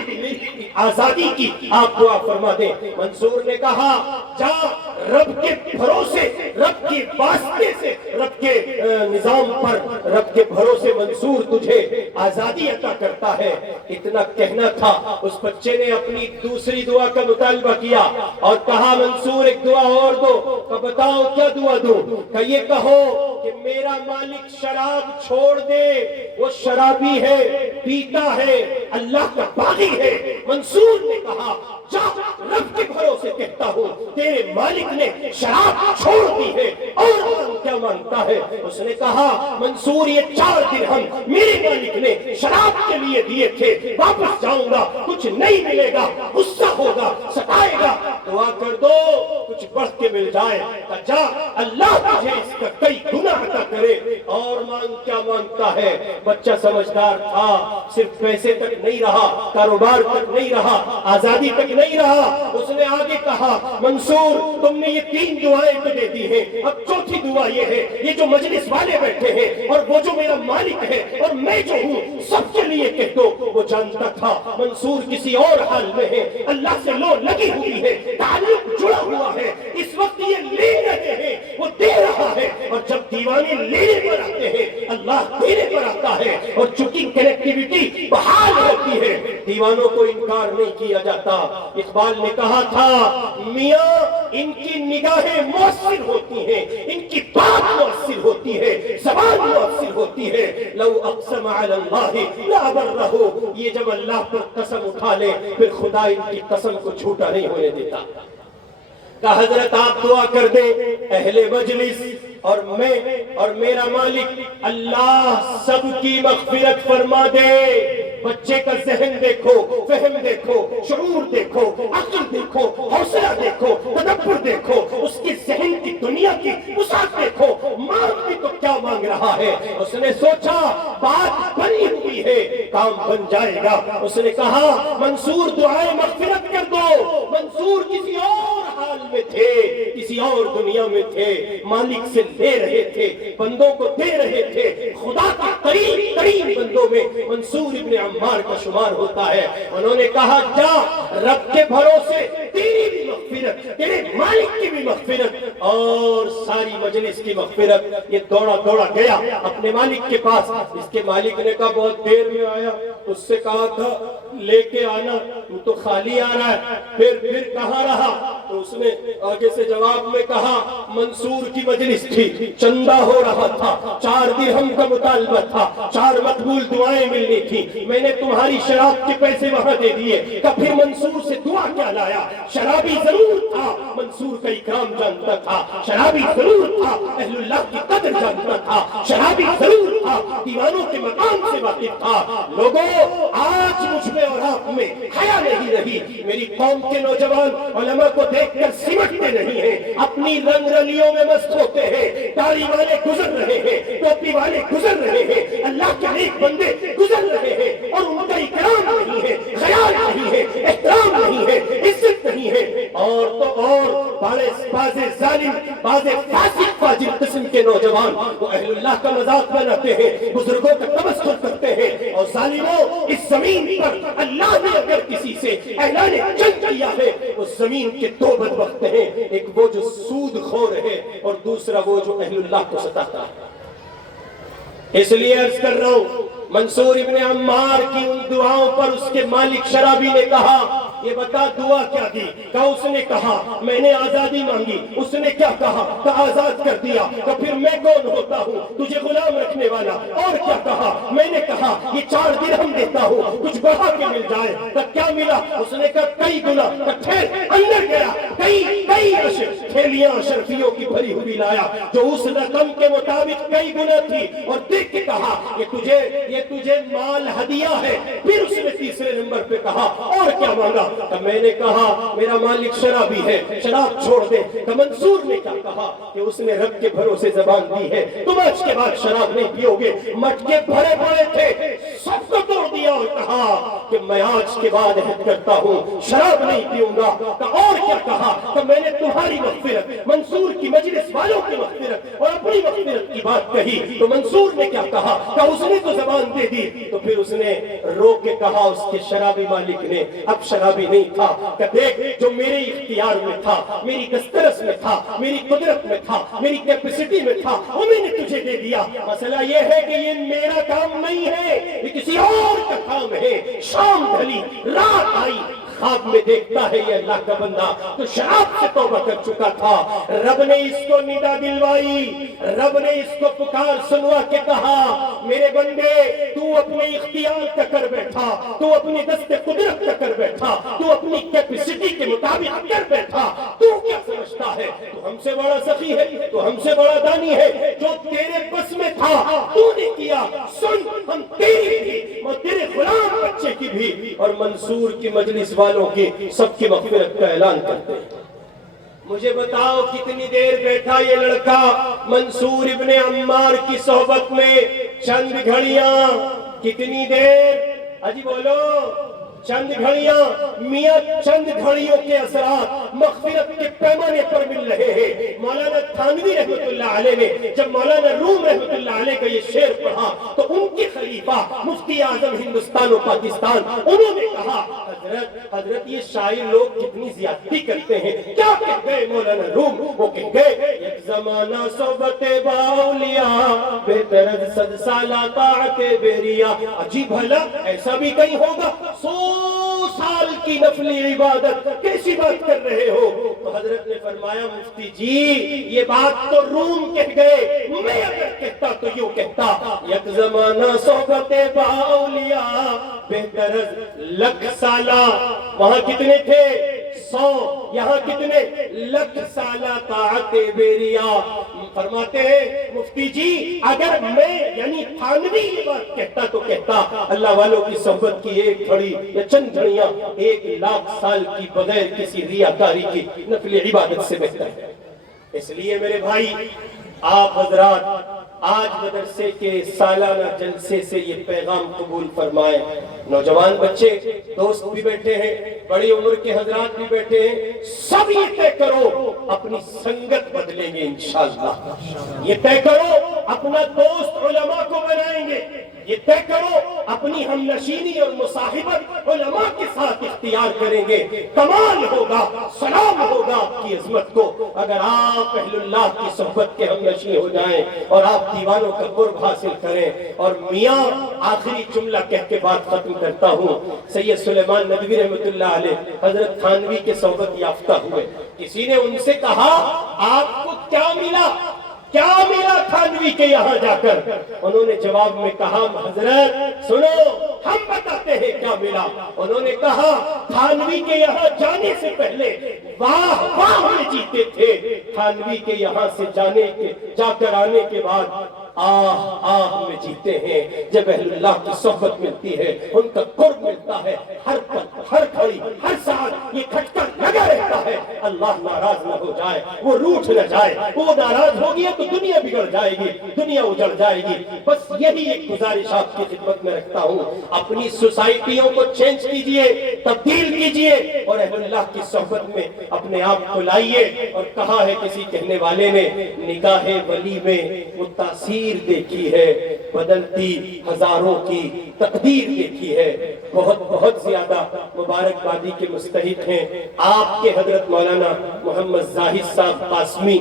آزادی کی آپ دعا فرما دیں. منصور نے کہا جا رب کے بھروسے، رب کے واسطے سے، رب کے نظام پر، رب کے بھروسے منصور تجھے آزادی عطا کرتا ہے۔ اتنا کہنا تھا، اس بچے نے اپنی دوسری دعا کا مطالبہ کیا اور کہا منصور ایک دعا اور دو۔ کہ بتاؤ کیا دعا دوں؟ کہ یہ کہو کہ میرا مالک شراب چھوڑ دے، وہ شرابی ہے، پیتا ہے، اللہ کا باغی ہے۔ منصور نے کہا جا، رب کے بھروسے کہتا ہوں تیرے مالک نے شراب چھوڑ دی ہے، اور کیا مانگتا ہے؟ اس نے کہا منصور یہ 4 درہم میرے مالک نے شراب کے لیے دیے تھے، واپس جاؤں گا کچھ نہیں ملے گا، غصہ ہوگا، ستائے گا، دعا کر دو کچھ بڑھ کے مل جائے۔ جا، اللہ تجھے اس کا کئی گنا عطا کرے۔ اور مانگ کیا مانگتا ہے؟ بچہ سمجھدار تھا، صرف پیسے تک نہیں رہا، کاروبار تک نہیں رہا، آزادی تک نہیں رہا۔ اس نے آگے کہا منصور تم نے یہ 3 دعائیں تجھے دی ہیں، اب چوتھی دعا یہ ہے، یہ جو مجلس والے بیٹھے ہیں اور وہ جو میرا مالک ہے اور میں جو ہوں، سب کے لیے کہہ دو۔ وہ جانتا تھا منصور کسی اور حال میں ہے، اللہ سے لو لگی ہوئی ہے، تعلق جڑا ہوا ہے، اس وقت یہ لے رہے ہیں، وہ دے رہا ہے، اور جب دیوانے لینے پر آتے ہیں اللہ دینے پر آتا ہے، اور چونکہ کنیکٹیویٹی بحال ہوتی ہے دیوانوں کو انکار نہیں کیا جاتا۔ اقبال نے کہا تھا میاں ان کی نگاہیں مؤثر ہوتی ہیں، ان کی بات مؤثر ہوتی ہے، زبان مؤثر ہوتی ہے۔ لو اقسم علی اللہ لابرہ، یہ جب اللہ پر قسم اٹھا لے پھر خدا ان کی قسم کو جھوٹا نہیں ہونے دیتا۔ کہ حضرت آپ دعا کر دیں اہل مجلس اور میں اور میرا مالک اللہ سب کی مغفرت فرما دے۔ بچے کا ذہن دیکھو، فہم دیکھو، شعور دیکھو، عقل دیکھو، حوصلہ دیکھو، تدبر دیکھو، اس کے ذہن کی دنیا کی وسعت دیکھو، مانگ بھی تو کیا مانگ رہا ہے۔ اس نے سوچا بات بنی ہوئی ہے، کام بن جائے گا۔ اس نے کہا منصور دعائیں مغفرت کر دو۔ منصور کسی اور حال میں تھے، کسی اور دنیا میں تھے، مالک سے لے رہے تھے، بندوں کو دے رہے تھے۔ خدا کے قریب ترین بندوں میں منصور ابن عمار کا شمار ہوتا ہے۔ انہوں نے کہا جا، رب کے بھروسے تیری بھی مغفرت، تیرے مالک کی بھی مغفرت اور ساری مجلس کی مغفرت۔ یہ دوڑا دوڑا گیا اپنے مالک کے پاس۔ اس کے مالک نے کہا بہت دیر میں آیا، اس سے کہا تھا لے کے آنا، تو تو خالی آ رہا ہے، پھر کہاں رہا؟ تو اس نے آگے سے جواب میں کہا منصور کی مجلس تھی، چندہ ہو رہا تھا، 4 درہم کا مطالبہ تھا، 4 مقبول دعائیں ملنی تھی، میں نے تمہاری شراب کے پیسے وہاں دے دیے۔ کہ پھر منصور سے دعا کیا لایا؟ شرابی ضرور تھا، منصور کا اکرام جانتا تھا، شرابی ضرور تھا، اہل اللہ کی قدر جانتا تھا، شرابی ضرور تھا، دیوانوں کے مقام سے واقف تھا۔ لوگوں آج مجھ میں اور آپ میں حیا نہیں رہی۔ میری قوم کے نوجوان علماء کو دیکھ کر سمٹتے نہیں ہیں، اپنی رنگ رلیوں میں مست ہوتے ہیں، داڑھی والے گزر رہے ہیں، ٹوپی والے گزر رہے ہیں، اللہ کے نیک بندے گزر رہے ہیں، اور ان کا اکرام نہیں ہے، خیال نہیں ہے، احترام نہیں ہے، عزت نہیں ہے۔ اور تو اور بعض ظالم، بعض فاسق فاجر قسم کے نوجوان وہ اہل اللہ کا مذاق بناتے ہیں، بزرگوں کا تبصرہ کرتے ہیں۔ اور ظالموں، اس زمین پر اللہ نے اگر کسی سے اعلان جنگ کیا ہے، اس زمین کے 2 بدبخت ہیں، ایک وہ جو سود خور ہے اور دوسرا وہ جو اہل اللہ کو ستاتا ہے۔ اس لیے عرض کر رہا ہوں منصور ابن عمار کی ان دعاؤں پر اس کے مالک شرابی نے کہا یہ بتا دعا کیا دی؟ کہ اس نے کہا میں نے آزادی مانگی۔ اس نے کیا کہا؟ کہ آزاد کر دیا۔ کہ پھر میں کون ہوتا ہوں تجھے غلام رکھنے والا؟ اور کیا کہا؟ میں نے کہا یہ 4 درہم دیتا ہوں، کچھ بڑھا کے مل جائے۔ کہ کیا ملا؟ اس نے کہا کئی گنا۔ کہ پھر اندر گیا، کئی تھیلیاں اشرفیوں کی بھری ہوئی لایا جو اس رقم کے مطابق کئی گنا تھی، اور دیکھ کے کہا یہ تجھے مال ہدیہ ہے۔ پھر اس نے تیسرے نمبر پہ کہا اور کیا مانگا؟ کہ میں نے کہا میرا مالک شرابی ہے، شراب چھوڑ دے۔ کہ منصور نے کیا کہا؟ کہ اس نے رب کے بھروسے زبان دی ہے، تم آج کے بعد شراب نہیں پیو گے۔ مٹکے بھرے پڑے تھے، سب کو توڑ دیا اور کہا کہ میں آج کے بعد عہد کرتا ہوں شراب نہیں پیوں گا۔ کہ اور کیا کہا؟ کہ میں نے تمہاری مغفرت، منصور کی مجلس والوں کی مغفرت اور اپنی مغفرت کی بات کہی تو منصور نے کیا کہا کہ اس نے تو زبان دے دی، تو پھر اس نے رو کے کہا اس کے شرابی مالک نے، اب شرابی نہیں تھا، کہ دیکھ جو میرے اختیار میں تھا، میری دسترس میں تھا، میری قدرت میں تھا، میری کیپیسٹی میں تھا، وہ میں نے تجھے دے دیا۔ مسئلہ یہ ہے کہ یہ میرا کام نہیں ہے، یہ کسی اور کا کام ہے۔ شام ڈھلی، رات آئی، خواب میں دیکھتا ہے یہ اللہ کا بندہ تو شراب سے توبہ کر چکا تھا۔ رب نے اس کو ندا دلوائی، رب نے اس کو پکار سنوا کے کہا میرے بندے تو اپنے اختیار کا کر بیٹھا، تو اپنی دست قدرت کا کر بیٹھا، تو اپنی کیپیسٹی کے مطابق کر بیٹھا، تو کیا سمجھتا ہے تو ہم سے بڑا سخی ہے، تو ہم سے بڑا دانی ہے، جو تیرے بس میں تھا تو نے کیا، سن ہم تیری بھی اور تیرے غلام بچے کی بھی اور منصور کی مجلس والوں کی سب کی مغفرت کا اعلان کرتے ہیں۔ مجھے بتاؤ کتنی دیر بیٹھا یہ لڑکا منصور ابن عمار کی صحبت میں؟ چند گھڑیاں، کتنی دیر؟ اجی بولو، چند گھڑیاں۔ میاں چند گھڑیوں کے اثرات مغفرت کے پیمانے پر مل رہے ہیں۔ مولانا تھانوی رحمت اللہ علیہ نے جب مولانا روم رحمت اللہ علیہ کا یہ شعر پڑھا تو ان کے خلیفہ مفتی اعظم ہندوستان و پاکستان انہوں نے کہا حضرت یہ شاعر لوگ کتنی زیادتی کرتے ہیں۔ کیا کہہ گئے مولانا روم؟ وہ کہہ گئے ایک زمانہ صحبت باولیاء بہتر از 100 سالہ طاعت بیریا۔ عجیب بھلا ایسا بھی کہیں ہوگا؟ 100 سال کی نفلی عبادت کیسی بات کر رہے ہو؟ تو حضرت نے فرمایا مفتی جی یہ بات تو روم کہہ گئے، میں اگر کہتا تو یوں کہتا یک زمانہ صحبت باولیاء بہتر از 100 سالہ۔ وہاں کتنے تھے؟ 100، یہاں کتنے؟ 100 سالہ طاعت بیریا۔ فرماتے ہیں مفتی جی اگر میں یعنی تھانوی یہ بات کہتا تو کہتا اللہ والوں کی صحبت کی ایک گھڑی یا چند گھڑیاں 1,00,000 سال کی بغیر کسی ریاکاری کی نفل عبادت سے بہتر ہے۔ اس لیے میرے بھائی آپ حضرات آج مدرسے کے سالانہ جلسے سے یہ پیغام قبول فرمائیں۔ نوجوان بچے دوست بھی بیٹھے ہیں، بڑی عمر کے حضرات بھی بیٹھے ہیں، سب یہ طے کرو اپنی سنگت بدلیں گے انشاءاللہ۔ یہ طے کرو اپنا دوست علماء کو بنائیں گے، یہ طے کرو اپنی ہم نشینی اور مصاحبت علماء کے ساتھ اختیار کریں گے۔ کمال ہوگا، سلام ہوگا آپ کی عظمت کو اگر آپ اہل اللہ کی صحبت کے ہم نشین ہو جائیں اور آپ دیوانوں کا قرب حاصل کریں۔ اور میاں آخری جملہ کہہ کے بات ختم کرتا ہوں۔ سید سلیمان ندوی رحمت اللہ علیہ حضرت تھانوی کے صحبت یافتہ ہوئے، کسی نے ان سے کہا آپ کو کیا ملا؟ کیا ملا تھانوی کے یہاں جا کر؟ انہوں نے جواب میں کہا حضرت سنو ہم بتاتے ہیں کیا ملا۔ انہوں نے کہا تھانوی کے یہاں جانے سے پہلے واہ واہ میں جیتے تھے، تھانوی کے یہاں سے جا کر آنے کے بعد آہ آہ میں جیتے ہیں۔ جب اہل اللہ کی صحبت ملتی ہے، ان کا قرب ملتا ہے، ہر پل ہر گھڑی ہر ساتھ یہ کھٹکا لگا رہتا ہے اللہ ناراض نہ ہو جائے، وہ روٹھ نہ جائے۔ وہ ناراض ہو گیا تو دنیا بگڑ جائے گی، دنیا اجڑ جائے گی۔ بس یہی ایک گزارش آپ کی خدمت میں رکھتا ہوں، اپنی سوسائٹیوں کو چینج کیجئے، تبدیل کیجئے اور اہل اللہ کی صحبت میں اپنے آپ کو لائیے۔ اور کہا ہے کسی کہنے والے نے نگاہ ولی میں وہ تاثیر دیکھی ہے، بدلتی ہزاروں کی تقدیر دیکھی ہے۔ بہت بہت زیادہ مبارکبادی کے مستحق ہیں آپ کے حضرت مولانا محمد زاہد صاحب قاسمی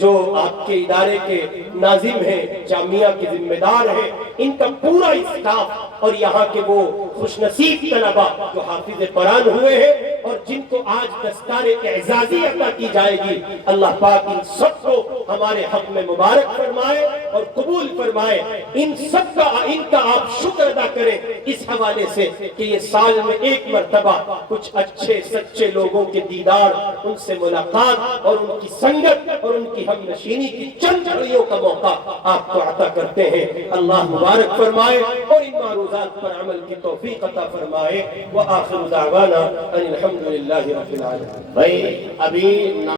جو آپ کے ادارے کے ناظم ہیں، جامعہ کے ذمہ دار ہیں۔ ان کا پورا اسٹاف اور یہاں کے وہ خوش نصیب طلبہ جو حافظ قرآن ہوئے ہیں اور جن کو آج دستار اعزازی عطا کی جائے گی، اللہ پاک ان سب کو ہمارے حق میں مبارک فرمائے اور قبول فرمائے۔ ان سب کا آپ شکر ادا کریں اس حوالے سے کہ یہ سال میں ایک مرتبہ کچھ اچھے سچے لوگوں کے دیدار، ان سے ملاقات اور ان کی سنگت اور ان کی ہم نشینی کی چند گھڑیوں کا موقع آپ کو عطا کرتے ہیں۔ اللہ مبارک فرمائے اور ان معروضات پر عمل کی توفیق عطا فرمائے۔ وآخر دعوانا ان الحمدللہ رب العالمین۔ بھائی ابھی